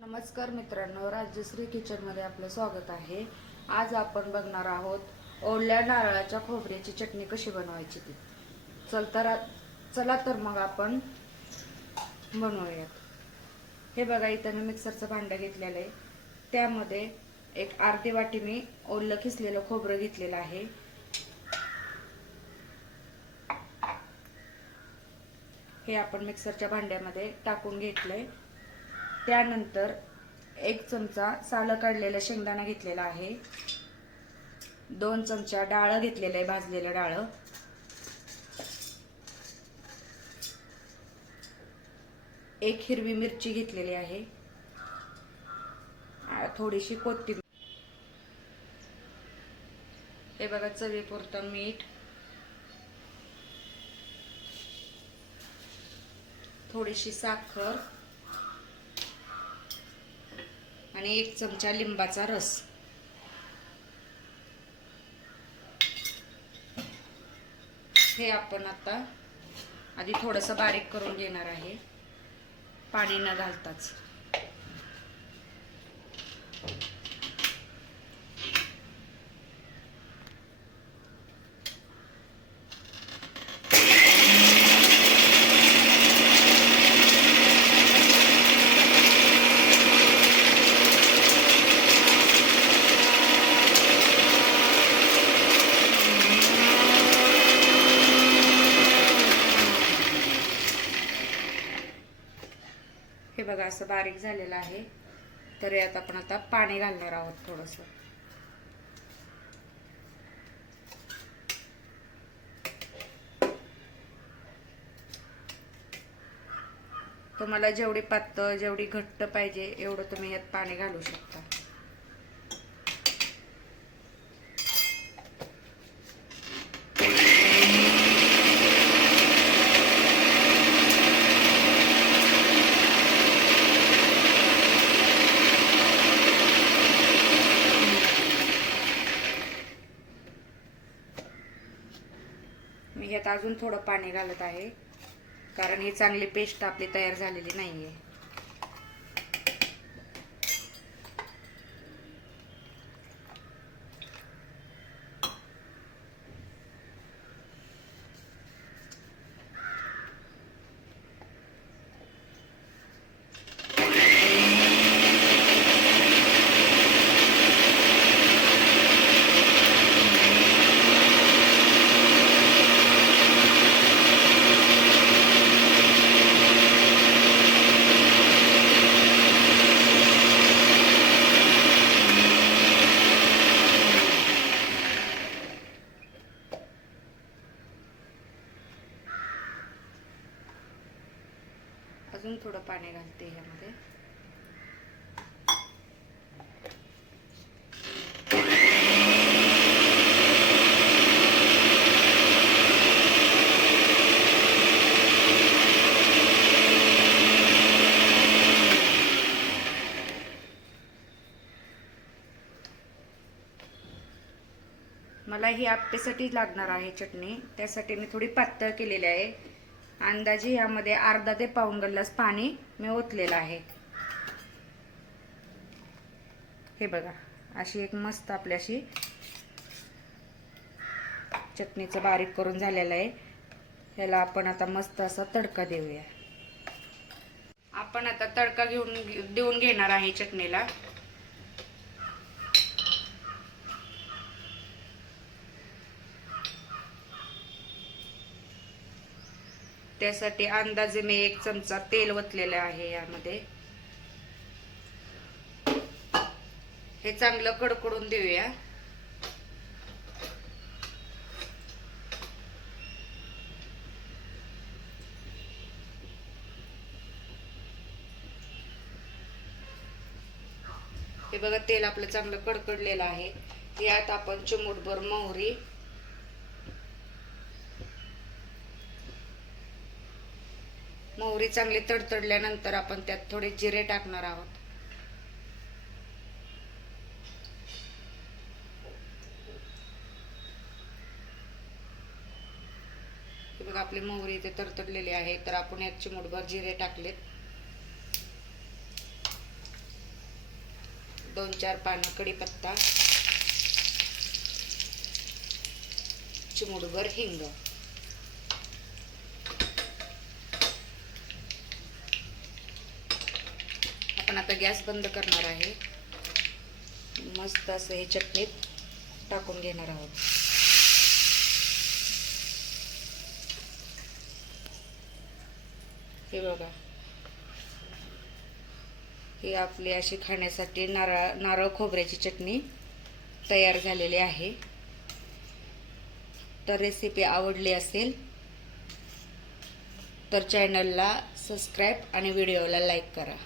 नमस्कार मित्रांनो, राजश्री किचनमध्ये आपलं स्वागत आहे। आज आपण बघणार आहोत ओल्या नारळाच्या खोबऱ्याची चटणी कशी बनवायची ती। चला तर मग आपण बनवूयात। हे बघा, इथं मी मिक्सरचं भांडं घेतलेलं आहे। त्यामध्ये एक अर्धी वाटी मी ओलं किसलेलं खोबरं घेतलेलं आहे। हे आपण मिक्सरच्या भांड्यामध्ये टाकून घेतलंय। त्यानंतर एक चमचा सालं काढलेला शेंगदाणा घेतलेला आहे। 2 चमचा डाळ घेतलेलं आहे, भाजलेलं डाळ। एक हिरवी मिरची घेतलेली आहे। थोडीशी कोथिंबीर। हे बघा, चवीपुरतं मीठ, थोडीशी साखर आणि 1 चमचा लिंबाचा रस। हे आपण आता आधी थोडंसं बारीक करून घेणार आहे, पाणी न घालताच। हे बघा, असं बारीक झालेलं आहे। तर यात आपण आता पाणी घालणार आहोत थोडंसं। तुम्हाला जेवढी पातळ, जेवढी घट्ट पाहिजे एवढं तुम्ही यात पाणी घालू शकता। मी यात अजून थोडं पाणी घालत आहे, कारण ही चांगली पेस्ट आपली तयार झालेली नाहीये। अजून थोडं पाणी घालते ह्यामध्ये। मला ही आप्पेसाठी लागणार आहे चटणी, त्यासाठी मी थोडी पातळ केलेली आहे। अंदाजे यामध्ये अर्धा ते पाऊण ग्लास पाणी मी ओतलेलं आहे। हे बघा, अशी एक मस्त आपल्याशी चटणीचं बारीक करून झालेलं आहे। ह्याला आपण आता मस्त असा तडका देऊया। आपण आता तडका देऊन घेणार आहे चटणीला। त्यासाठी अंदाजे मी 1 चमचा तेल ओतलेलं आहे यामध्ये। हे चांगलं कडकडून देऊया। हे बघा, तेल आपलं चांगलं कडकडलेलं आहे। यात आपण चिमूटभर मोहरी, चांगली तडतडल्यानंतर आपण त्यात थोडे जिरे टाकणार आहोत। हे बघा, आपली मोहरी इथे तडतडलेली आहे। तर आपण यात चिमूटभर जिरे टाकलेत। 2-4 पानं कढीपत्ता, चिमूटभर हिंग. आपण आता गॅस बंद करणार आहे. मस्त असं हे चटणीत टाकून घेणार आहोत. हे बघा, ही आपली अशी खाण्यासाठी नारळ खोबऱ्याची चटणी तयार झालेली आहे. तर रेसिपी आवडली असेल तर चॅनलला सबस्क्राईब आणि व्हिडिओला लाईक करा.